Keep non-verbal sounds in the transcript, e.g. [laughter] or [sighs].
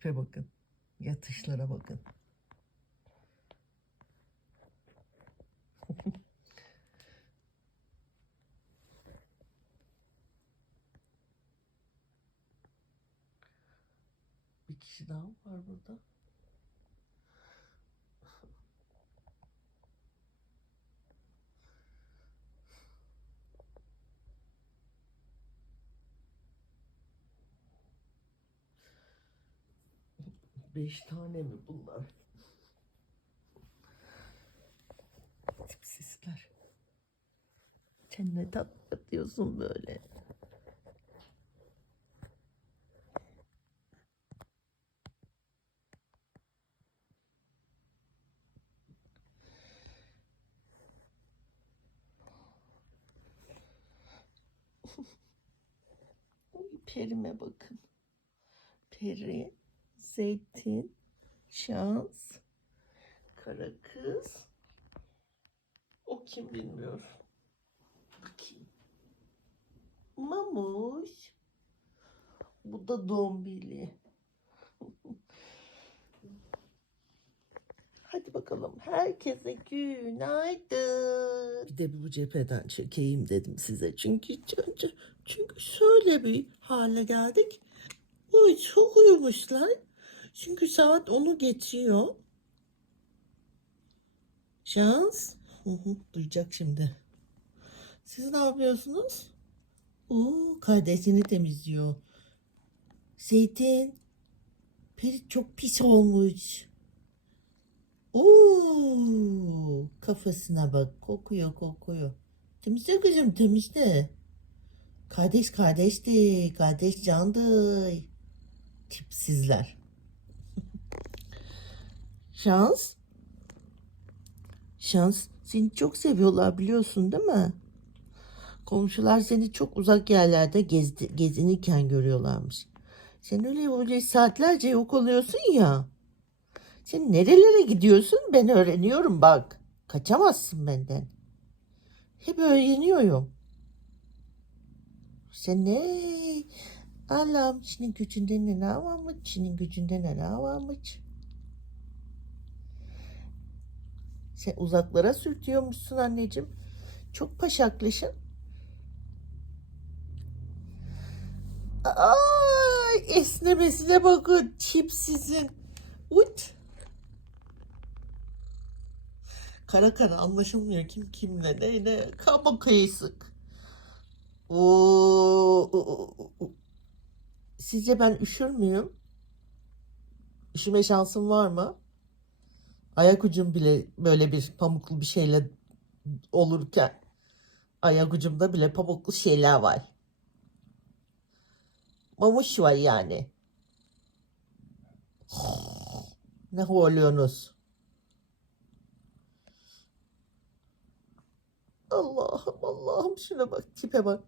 tipe bakın. Yatışlara bakın. [laughs] Bir kişi daha mı var burada? Beş tane mi bunlar? Tipsizler. Sen ne tatlı diyorsun böyle. [laughs] Uy, Perime bakın. Peri, zeytin, şans, kara kız. O kim bilmiyorum. Bakayım. Mamuş. Bu da dombili. [laughs] Hadi bakalım. Herkese günaydın. Bir de bu cepheden çekeyim dedim size. Çünkü çünkü, şöyle bir hale geldik. Uy çok uyumuşlar. Çünkü saat 10'u geçiyor. Şans. Duyacak şimdi. Siz ne yapıyorsunuz? Oo, kardeşini temizliyor. Zeytin. Peri çok pis olmuş. Oo, kafasına bak. Kokuyor kokuyor. Temizle kızım temizle. Kardeş kardeşti. Kardeş candı. Tipsizler. Şans. Şans seni çok seviyorlar biliyorsun değil mi? Komşular seni çok uzak yerlerde gezdi, gezinirken görüyorlarmış. Sen öyle öyle saatlerce yok oluyorsun ya. Sen nerelere gidiyorsun ben öğreniyorum bak. Kaçamazsın benden. Hep öğreniyorum. Sen ne? Allah'ım Çin'in gücünde neler varmış? Çin'in gücünde neler varmış? Sen uzaklara sürtüyormuşsun anneciğim. Çok paşaklışın. Ay esnemesine bakın çipsizin. Ut. Kara kara anlaşılmıyor kim kimle neyle. Kaba kıyısık. Oo. Sizce ben üşür müyüm? Üşüme şansım var mı? Ayak ucum bile böyle bir pamuklu bir şeyle olurken ayak ucumda bile pamuklu şeyler var. Mamuş var yani. [sighs] Ne oluyorsunuz? Allah'ım Allah'ım şuna bak tipe bak.